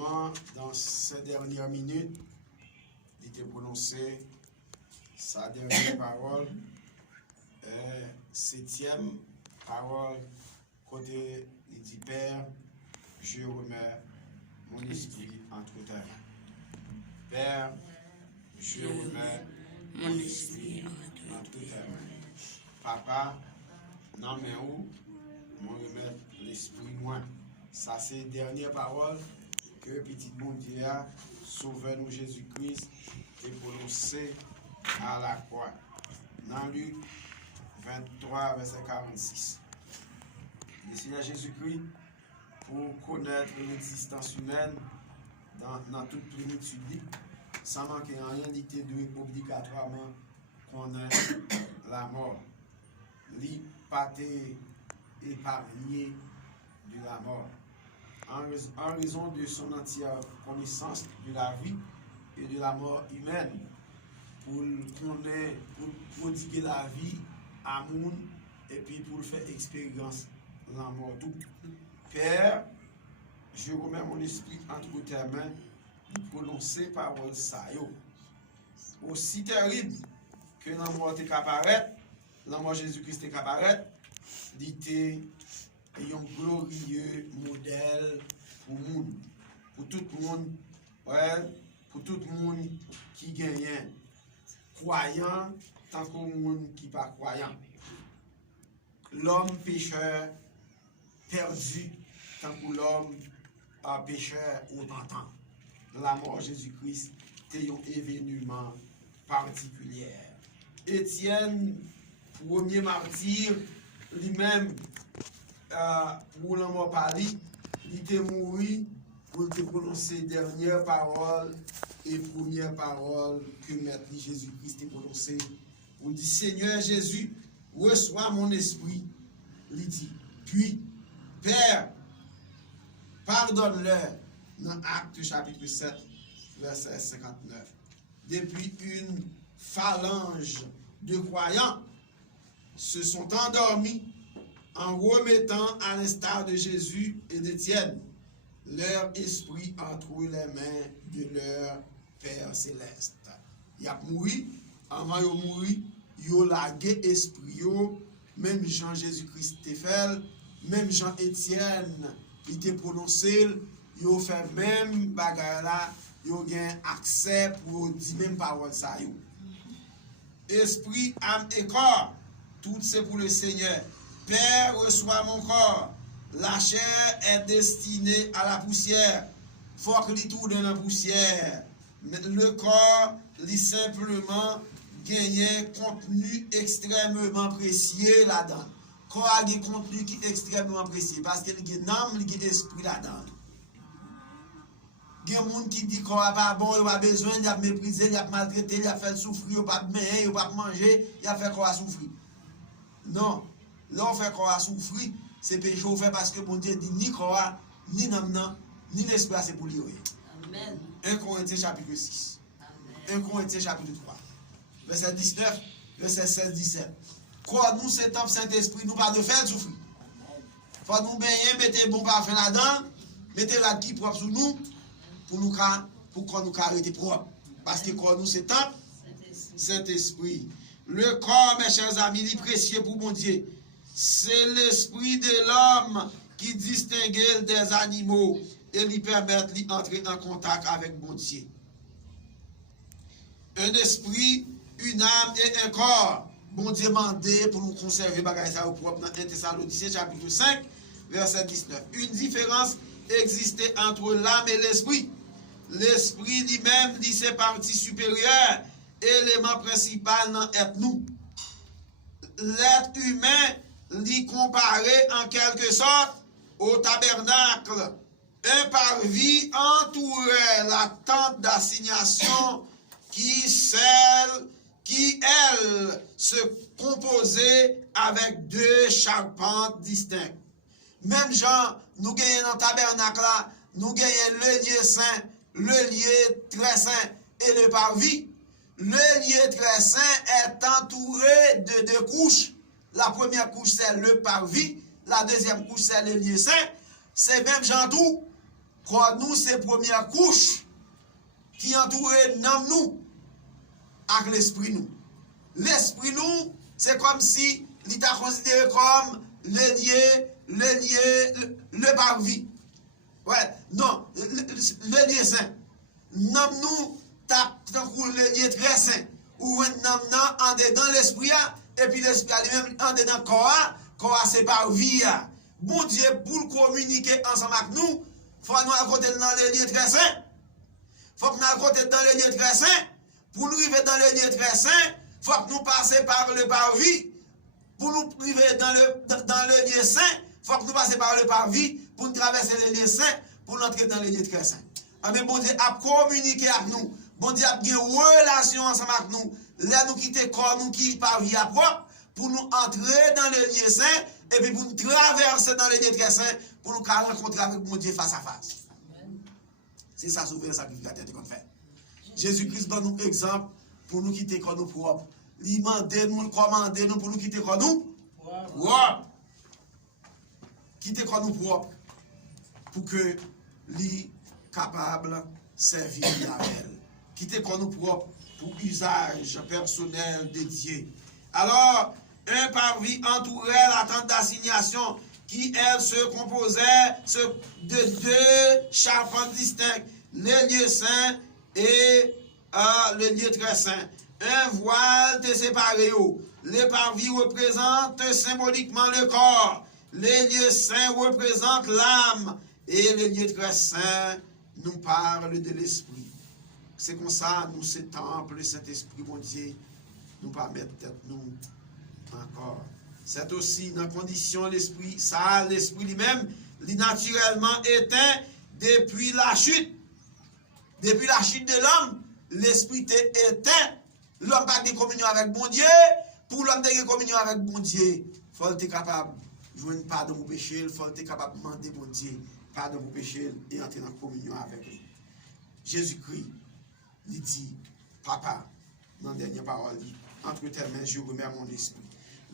moment, dans ces dernières minutes, il était prononcé sa dernière parole, septième parole, côté, il dit, Père, je remets mon esprit entre tes mains. Père, je remets mon esprit entre tes mains. Papa, non mais où, mon remettre l'esprit loin. Ça, c'est la dernière parole que petit bon Dieu a, sauveur nous Jésus-Christ, est prononcé à la croix. Dans Luc 23, verset 46. Le Seigneur Jésus-Christ, pour connaître l'existence humaine dans toute plénitude, sans manquer en rien, il était obligatoirement connaître la mort. Il pas épargné de la mort. En raison de son entière connaissance de la vie et de la mort humaine, pour prodiguer la vie à monde et puis pour faire expérience la mort tout. Père, je remets mon esprit entre tes mains pour prononcer parole ça. Aussi terrible que la mort est apparaître, la mort Jésus-Christ est apparaître, il était un glorieux modèle pour monde, pour tout le monde, ouais, pour tout le monde qui gagne, croyant tant que monde qui pas croyant. L'homme pécheur perdu tant que l'homme pécheur repentant. La mort Jésus-Christ était un événement particulier. Étienne, premier martyr, lui-même, pour la mort Paris, il était mort pour te prononcer dernière parole et première parole que Maître Jésus-Christ a prononcée. On dit Seigneur Jésus, reçois mon esprit. Il dit, puis, Père, pardonne-leur, dans Actes chapitre 7, verset 59. Depuis une phalange de croyants se sont endormis en remettant à l'instar de Jésus et d'Étienne leur esprit entre les mains de leur Père céleste. Il a mouru, avant de mourir, il a lagué esprit, même Jean Jésus-Christ te fait, même Jean Étienne, il te prononcé, il a fait même bagarre là, il a accès pour dire même parole ça. Esprit, âme et corps, tout c'est pour le Seigneur. Père, reçois mon corps. La chair est destinée à la poussière. Faut qu'il tourne dans la poussière. Le corps, il simplement gagne contenu extrêmement précieux là-dedans. Le corps a un contenu qui est extrêmement précieux parce qu'il y a une âme, il y a un esprit là-dedans. Il y a des gens qui disent qu'on n'a pas bon, il a besoin, il a méprisé, il a maltraité, il a fait souffrir, il n'a pas bien, il n'a pas manger, il a fait qu'on a souffrir. Non, là on fait qu'on a souffrir, c'est péché on fait parce que mon Dieu dit ni corps, ni l'âme, ni l'esprit, c'est pour lui. Amen. 1 Corinthiens chapitre 6. Amen. 1 Corinthiens chapitre 3. Verset 19, verset 16, 17. Quoi, nous, c'est top Saint-Esprit, nous pas de faire souffrir. Faut nous baigner, mettez bon parfum là-dedans, mettez la qui propre sur nous, pour qu'on nous arrêter propre. Parce que quoi, nous, c'est top Saint-Esprit. Le corps, mes chers amis, il est précieux pour mon Dieu. C'est l'esprit de l'homme qui distingue des animaux et lui permet d'entrer en contact avec mon Dieu. Un esprit, une âme et un corps. Bon Dieu mandé pour nous conserver bagaille ça au propre dans 1 Thessaloniciens chapitre 5, verset 19. Une différence existait entre l'âme et l'esprit. L'esprit lui-même dit ses parties supérieures, élément principal dans être nous. L'être humain l'y comparé en quelque sorte au tabernacle. Un parvis entourait la tente d'assignation qui, elle, se composait avec deux charpentes distinctes. Même genre, nous gagnons dans le tabernacle là, nous gagnons le lieu saint, le lieu très saint et le parvis. Le lieu très saint est entouré de deux couches. La première couche, c'est le parvis. La deuxième couche, c'est le lieu saint. C'est même genre tout. Corps nous, c'est première couche qui entoure nous avec l'esprit nous. L'esprit nous, c'est comme si il t'a considéré comme le parvis. Ouais, non, le lieu saint. Nous, t'as le lieu très saint. Ou en dedans l'esprit, et puis l'esprit lui-même en dedans corps, c'est parvis. Bon Dieu, pour communiquer ensemble avec nous, faut nous accorder dans le lieu très saint. Faut que nous accorder dans le lieu très saint. Pour nous arriver dans le lieu très saint, faut que nous passions par le parvis. Pour nous arriver dans le lieu saint, faut que nous passions par le parvis pour nous traverser le lieu saint, pour nous entrer dans le lieu très saint. Mais bon Dieu a communiqué avec nous. Bon Dieu a une relation ensemble avec nous. Là, nous quitter corps, nous qui parvis à propre, pour nous entrer dans le lieu saint, et puis pour nous traverser dans le lieu très saint, pour nous rencontrer avec mon Dieu face à face. C'est ça, souverain sacrificateur qu'on fait. Jésus-Christ donne nous exemple pour nous quitter corps nous propre. Il mande nous, commande nous pour nous quitter corps nous propre. Quitter corps nous propre. Pour que lui capable servir à elle. Quitter corps nous propre pour usage personnel dédié. Alors, un parvis entourait la tente d'assignation qui, elle, se composait de deux charpentes distinctes, le lieu saint et le lieu très saint. Un voile te séparé. Le parvis représente symboliquement le corps. Le lieu saint représente l'âme. Et le lieu très saint nous parle de l'esprit. C'est comme ça, nous, ce temple, le Saint-Esprit, mon Dieu, nous pas mettre tête nous encore. C'est aussi dans la condition l'esprit, ça, l'esprit lui-même, il naturellement éteint depuis la chute. Depuis la chute de l'homme, l'esprit est éteint. L'homme n'a pas de communion avec bon Dieu. Pour l'homme de communion avec bon Dieu, il faut être capable de jouer pardon pour péché, il faut être capable de demander bon Dieu pardon pour péché et entrer en communion avec lui. Jésus-Christ, il dit, Papa, dans la dernière parole, entre tes mains, je remets mon esprit.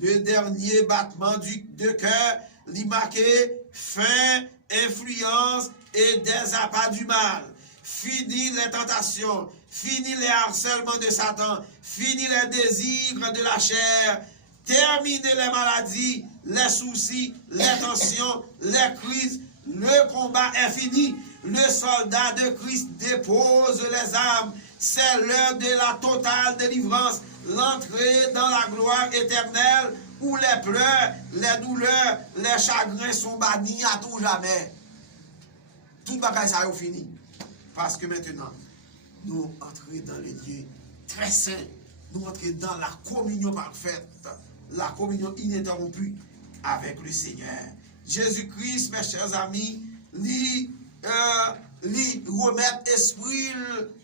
Le dernier battement de cœur, lui marqué fin, influence et des appâts du mal. Fini les tentations, fini les harcèlements de Satan, fini les désirs de la chair, terminer les maladies, les soucis, les tensions, les crises. Le combat est fini. Le soldat de Christ dépose les armes. C'est l'heure de la totale délivrance, l'entrée dans la gloire éternelle où les pleurs, les douleurs, les chagrins sont bannis à tout jamais. Tout bagaille ça est fini. Parce que maintenant, nous entrons dans les lieux très saints. Nous entrons dans la communion parfaite, la communion ininterrompue avec le Seigneur. Jésus-Christ, mes chers amis, lui remettre esprit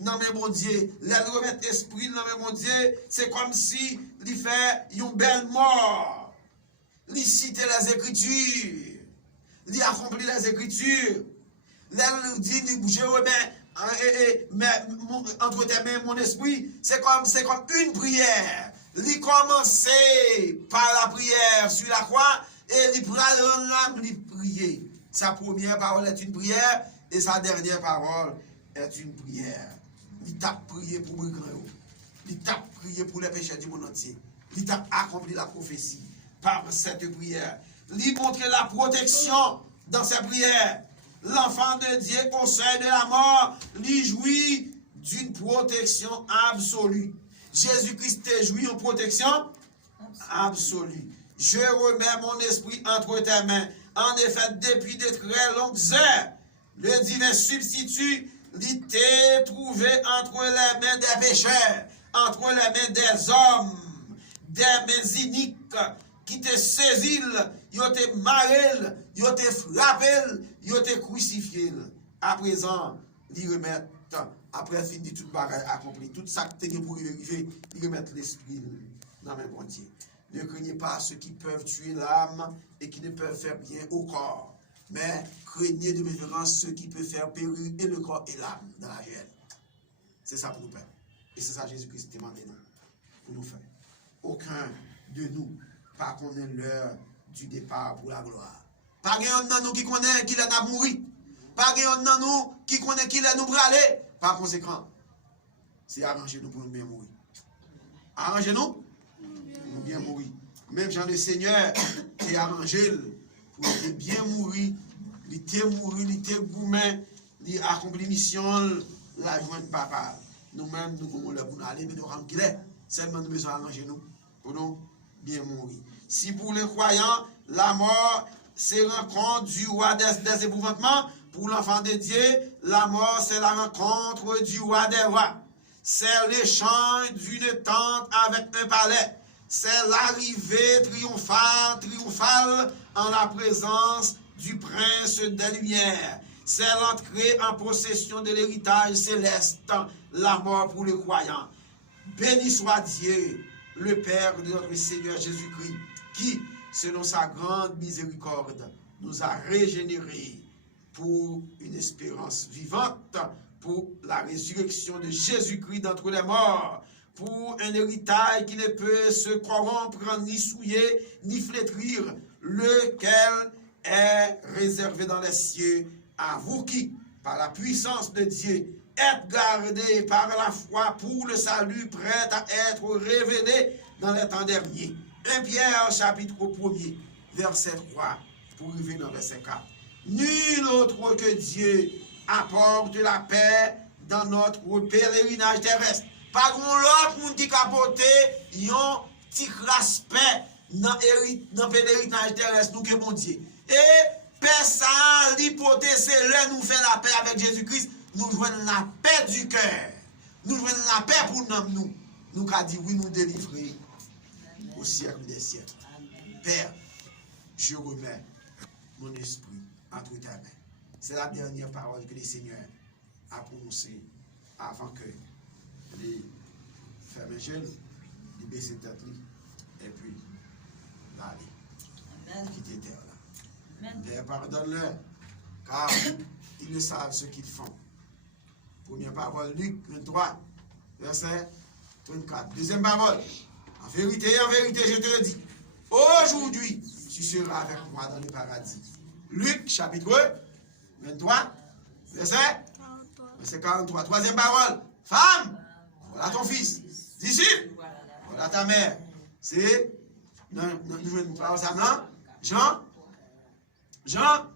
dans mes bon Dieu. Les remettre esprit dans mes bon Dieu, c'est comme si il fait une belle mort. Il cite les Écritures. Il accomplit les Écritures. Il dit, je remets entre tes mains mon esprit. C'est comme une prière. Il commence par la prière sur la croix et il prend l'âme, il prie. Sa première parole est une prière et sa dernière parole est une prière. Il t'a prié pour les grands. Il t'a prié pour les péchés du monde entier. Il t'a accompli la prophétie par cette prière. Il montre la protection dans ses prières. L'enfant de Dieu au seuil de la mort, lui jouit d'une protection absolue. Jésus-Christ jouit d'une protection absolue. Je remets mon esprit entre tes mains. En effet, depuis de très longues heures, le divin substitut l'était trouvé entre les mains des pécheurs, entre les mains des hommes, des mains iniques qui te saisissent, ils te marrent, ils te frappent, ils te crucifient. À présent, ils remettent, après fini tout bagage accompli, tout ça que tu as pour y arriver, ils remettent l'esprit dans mes bon Dieu. Ne craignez pas ceux qui peuvent tuer l'âme et qui ne peuvent faire bien au corps. Mais craignez de préférence ceux qui peuvent faire périr et le corps et l'âme dans la guerre. C'est ça pour nous faire. Et c'est ça Jésus-Christ demande pour nous faire. Aucun de nous, pas qu'on ait l'heure du départ pour la gloire. Pas un de nous qui connaît qu'il a mouru. Pas de dans nous qui connaît qui est nous braler. Par conséquent, c'est arranger nous pour nous bien mourir. Arrangez-nous pour nous bien mourir. Même Jean le Seigneur, c'est arrangé pour bien mourir. Il était mourir, il était gourmand, il a accompli mission, la joindre papa. Nous-mêmes, nous pouvons pour nous aller, mais nous sommes clairs. Seulement, nous besoin d'arranger nous pour nous bien mourir. Si pour les croyants, la mort, c'est rencontre du roi des épouvantements, pour l'enfant de Dieu, la mort, c'est la rencontre du roi des rois. C'est l'échange d'une tente avec un palais. C'est l'arrivée triomphale en la présence du prince des lumières. C'est l'entrée en possession de l'héritage céleste, la mort pour les croyants. Béni soit Dieu, le Père de notre Seigneur Jésus-Christ, qui, selon sa grande miséricorde, nous a régénérés pour une espérance vivante, pour la résurrection de Jésus-Christ d'entre les morts, pour un héritage qui ne peut se corrompre, ni souiller, ni flétrir, lequel est réservé dans les cieux à vous qui, par la puissance de Dieu, êtes gardés par la foi pour le salut prêt à être révélé dans les temps derniers. 1 Pierre chapitre 1er, verset 3, pour arriver dans verset 4. Nul autre que Dieu apporte la paix dans notre pèlerinage terrestre. Pas grand l'autre monde qui capote un petit respect dans le pèlerinage terrestre nous que bon Dieu. Et paix ça, l'hypothèse, c'est là nous fait la paix avec Jésus-Christ. Nous jouons la paix du cœur. Nous jouons la paix pour nous. Nous avons dit oui, nous délivrer au siècle des siècles. Père, je remets mon esprit entre ta main. C'est la dernière parole que le Seigneur a prononcée avant que les fermer jeunes, les baisser tête et puis l'aller. Quitter terre là. Père, pardonne-leur, car ils ne savent ce qu'ils font. Première parole, Luc 23, verset 34. Deuxième parole, en vérité, je te le dis, aujourd'hui, tu seras avec moi dans le paradis. Luc, chapitre 23, verset 43. Troisième parole, femme, voilà ton fils. Disciple, voilà ta mère. C'est, nous venons de parler ça, non? Jean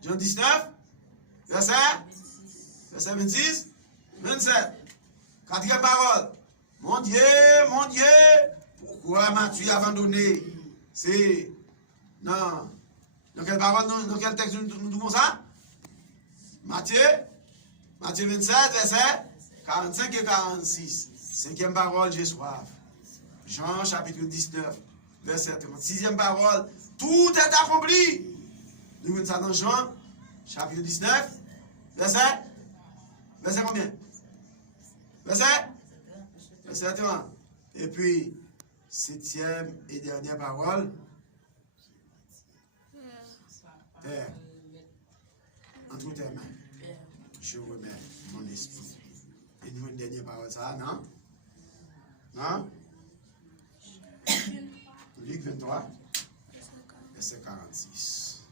19, verset 26, 27. Quatrième parole. Mon Dieu, pourquoi m'as-tu abandonné? C'est. Non. Dans quelle parole, dans quel texte nous trouvons ça? Matthieu 27, verset 45 et 46. Cinquième parole, j'ai soif. Jean chapitre 19, verset 30. Sixième parole, tout est accompli. Nous voyons ça dans Jean chapitre 19, verset combien? Verset 30. Et puis, septième et dernière parole. Père, entre tes mains, je remets mon esprit. Et nous, une dernière parole, ça, non? Non? Luc 23, verset 46.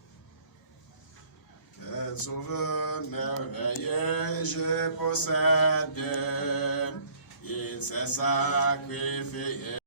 Quel sauveur merveilleux je possède, il s'est sacrifié.